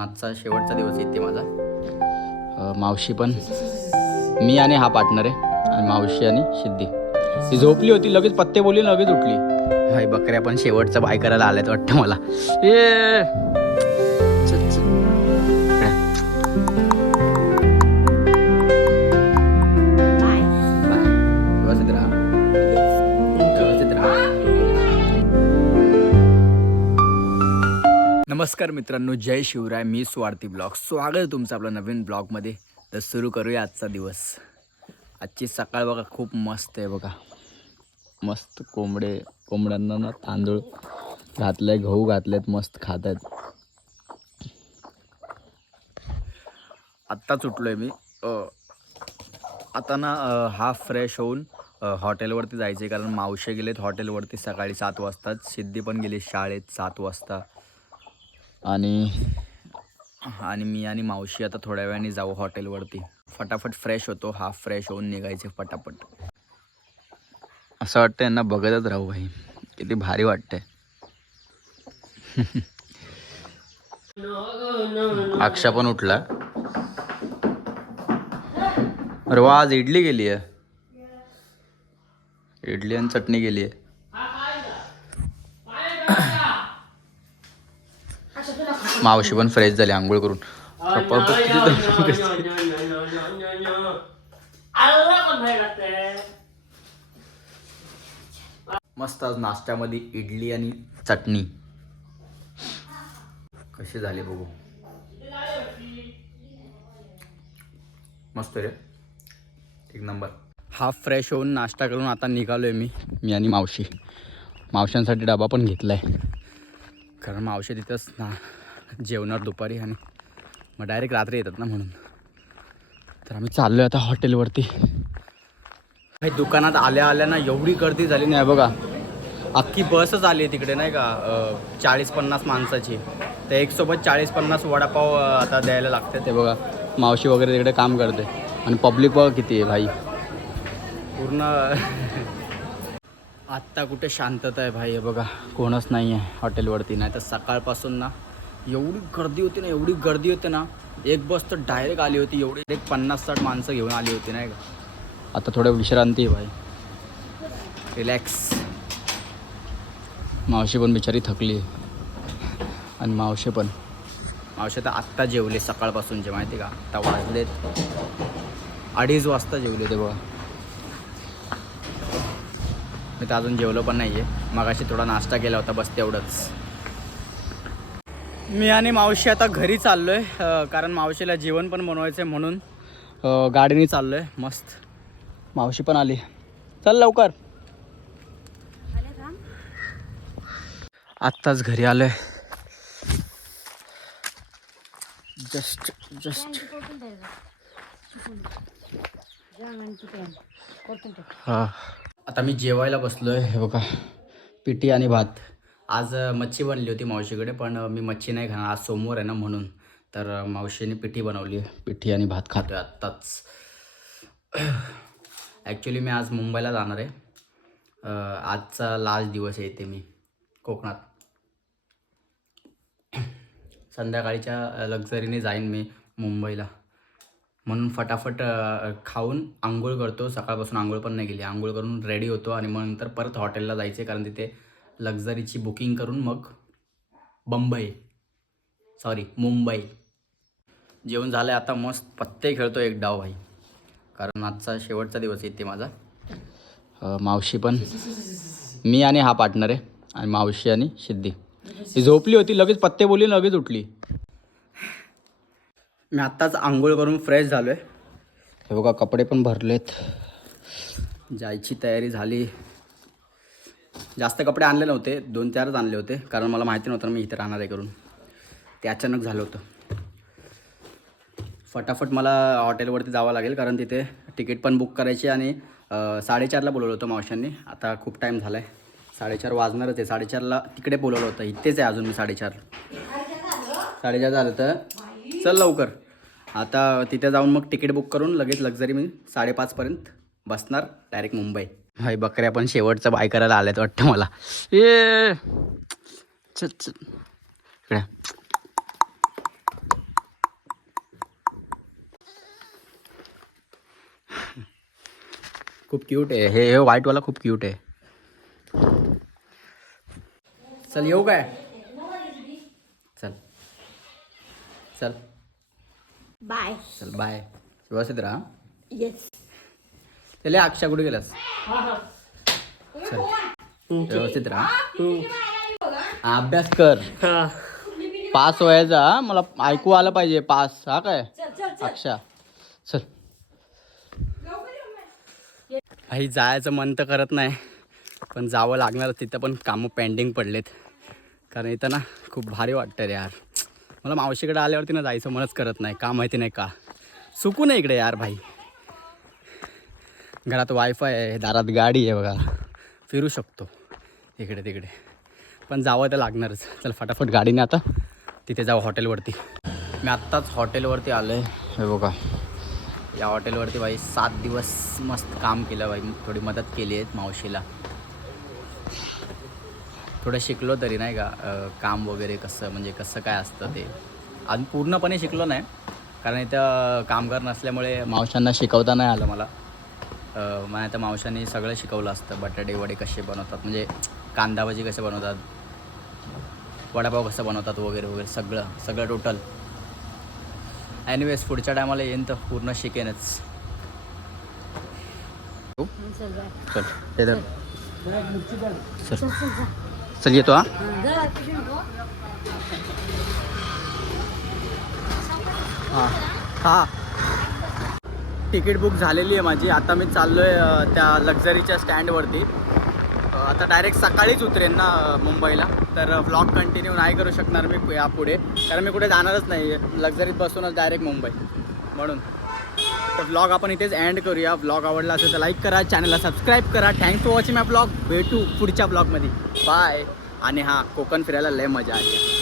आजचा शेवटचा दिवस येते माझा. मावशी पण मी आणि हा पार्टनर आहे आणि मावशी आणि सिद्धी. ती झोपली होती लगेच पत्ते बोलली लगेच उठली. हाय बकऱ्या पण शेवटचा बाय करायला आल्यात वाटतं मला. ए नमस्कार मित्रांनो जय शिवराय मी स्वार्थी ब्लॉग स्वागत आहे तुमचं आपलं नवीन ब्लॉगमध्ये. तर सुरू करूया आजचा दिवस. आजची सकाळ बघा खूप मस्त आहे बघा. मस्त कोंबडे कोंबड्यांना ना तांदूळ घातलंय गहू घातलेत मस्त खात आहेत आत्ताच आहे मी आता ना हा हाफ फ्रेश होऊन हॉटेलवरती हॉटेलवरती जायचे कारण मावशे गेलेत हॉटेलवरती सकाळी सात वाजताच सिद्धी पण गेली शाळेत सात वाजता. आणि आणि मी आणि मावशी आता थोड्या वेळाने जाऊ हॉटेलवरती. फटाफट फ्रेश होतो. हाफ फ्रेश होऊन निघायचे फटाफट असं वाटतं यांना बघतच राहू भाई. किती भारी वाटतंय. अक्षा पण उठला. अरे वा आज इडली गेली आहे इडली आणि चटणी गेली आहे मावशी पण फ्रेश झाली आंघोळ करून. मस्त आज नाश्त्यामध्ये इडली आणि चटणी. कशी झाली बघू. मस्त रे. एक नंबर. हाफ फ्रेश होऊन नाश्ता करून आता निघालो आहे मी मी आणि मावशी. मावशांसाठी डबा पण घेतला आहे कारण मावशी तिथंच ना जेवणार दुपारी आणि मग डायरेक्ट रात्री येतात ना म्हणून. तर आम्ही चाललो आहे आता हॉटेलवरती. काही दुकानात आल्या आल्या ना एवढी गर्दी झाली नाही बघा. अख्खी बसच आली आहे तिकडे नाही का चाळीस पन्नास माणसाची. तर एक सोबत चाळीस पन्नास वडापाव आता द्यायला लागते ते बघा. मावशी वगैरे तिकडे काम करते. आणि पब्लिक बघा किती आहे भाई. पूर्ण आत्ता कुठे शांतता आहे भाई हे बघा. कोणच नाही आहे हॉटेलवरती. नाही तर सकाळपासून ना एवढी गर्दी होती ना एवढी गर्दी होती ना एक बस तर डायरेक्ट आली होती एवढी एक पन्नास साठ माणसं घेऊन आली होती नाही का? आता थोडं विश्रांती आहे भाई. रिलॅक्स मावशी पण बिचारी थकली. आणि मावशी पण. मावशी तर आत्ता जेवले सकाळपासूनचे माहिती का? आत्ता वाजलेत अडीच वाजता जेवले ते बघा. मी तर अजून जेवलो पण नाही आहे मगाशी थोडा नाश्ता केला होता बस तेवढंच. मी आणि मावशी आता घरी चाललो आहे कारण मावशीला जेवण पण बनवायचं आहे म्हणून गाडीने चाललो आहे मस्त. मावशी पण आली. चल लवकर. आत्ताच घरी आलो आहे जस्ट जस्ट. हा. आता मी जेवायला बसलोय हे बघा. पिठी आणि भात. आज मच्छी बनली होती मावशीकडे पण मी मच्छी नाही खाणार. आज सोमवार आहे ना म्हणून. तर मावशीने पिठी बनवली. पिठी आणि भात खातोय आत्ताच. ॲक्च्युली मी आज मुंबईला जाणार आहे. आजचा लास्ट दिवस आहे इथे मी कोकणात. संध्याकाळच्या लक्झरीने जाईन मी मुंबईला. म्हणून फटाफट खाऊन आंघोळ करतो. सकाळपासून आंघोळ पण नाही गेली आंघोळ करून रेडी होतो आणि मग नंतर परत हॉटेलला जायचे कारण तिथे लक्झरीची बुकिंग करून मग बंबई. सॉरी मुंबई. जेवण झालं आहे आता मस्त पत्ते खेळतो एक डाव भाई. कारण आजचा शेवटचा दिवस येते माझा. मावशी पण मी आणि हा पार्टनर आहे आणि मावशी आणि सिद्धी. ती झोपली होती लगेच पत्ते बोलली लगेच उठली. मी आत्ताच आंघोळ करून फ्रेश झालो आहे हे बघा कपडे पण भरलेत. जायची तयारी झाली. जास्त कपडे आणले नव्हते दोन चारच आणले होते कारण मला माहिती नव्हतं मी इथे राहणार आहे करून. ते अचानक झालं होतं. फटाफट मला हॉटेलवरती जावं लागेल कारण तिथे तिकीट पण बुक करायची आणि साडेचारला बोलवलं होतं मावशांनी आता खूप टाईम झाला आहे साडेचार वाजणारच आहे. साडेचारला तिकडे बोलवलं होतं. इथेच आहे अजून मी साडेचार. साडेचार झालं तर चल लवकर. आता तिथे जाऊन मग तिकीट बुक करून लगेच लक्झरी मी साडेपाचपर्यंत बसणार डायरेक्ट मुंबई. हाय बकऱ्या पण शेवटचं बाय करायला आलेत वाटतं मला. ये खूप क्यूट आहे. हे हे व्हाईटवाला खूप क्यूट आहे. चल येऊ काय? चल. चल. बाय. चल बाय. व्यवस्थित राहा. येस त्याला अक्षा कुठे गेलास? व्यवस्थित राहा. अभ्यास कर. पास व्हायचा? मला ऐकू आलं पाहिजे पास. हा काय? अक्षा चल काही जायचं मन तर करत नाही पण जावं लागणार तिथं पण कामं पेंडिंग पडलेत. कारण इथं ना खूप भारी वाटतं रे यार. मला मावशीकडे आल्यावरती ना जायचं मनच करत नाही. का माहिती नाही का? सुकून आहे इकडे यार भाई. घरात वायफाय आहे दारात गाडी आहे बघा. फिरू शकतो. इकडे तिकडे. पण जावं तर लागणारच. चल फटाफट गाडीने आता तिथे जाऊ हॉटेलवरती. मी आत्ताच हॉटेलवरती आलो आहे हे बघा. या हॉटेलवरती बाई सात दिवस मस्त काम केलं बाई. थोडी मदत केली आहे मावशीला. थोडं शिकलो तरी नाही का काम वगैरे कसं म्हणजे कसं काय असतं ते. अजून पूर्णपणे शिकलो नाही. कारण इथं कामगार नसल्यामुळे मावशांना शिकवता नाही आलं मला. मला आता मावशाने सगळं शिकवलं असतं. बटाटे वडे कसे बनवतात म्हणजे कांदा भाजी कसे बनवतात वडापाव कसं बनवतात वगैरे वगैरे सगळं सगळं टोटल एनिवेज पुढच्या टायमाला येईन तर पूर्ण शिकेनच. चल चल. चल येतो हा. हां. हां. तिकीट बुक झालेली आहे माझी. आता मी चाललो आहे त्या लक्झरीच्या स्टँडवरती. आता डायरेक्ट सकाळीच उतरेन ना मुंबईला. तर व्लॉग कंटिन्यू नाही करू शकणार मी यापुढे कारण मी कुठे जाणारच नाही. लक्झरीत बसूनच डायरेक्ट मुंबई. म्हणून. तर व्लॉग आपण इथेच एंड करूया. व्लॉग आवडला असेल तर लाईक करा चॅनलला सबस्क्राईब करा. Thanks for watching my blog भेटू पुढच्या ब्लॉगमध्ये बाय आणि हां कोकण फिरायला लय मजा आली.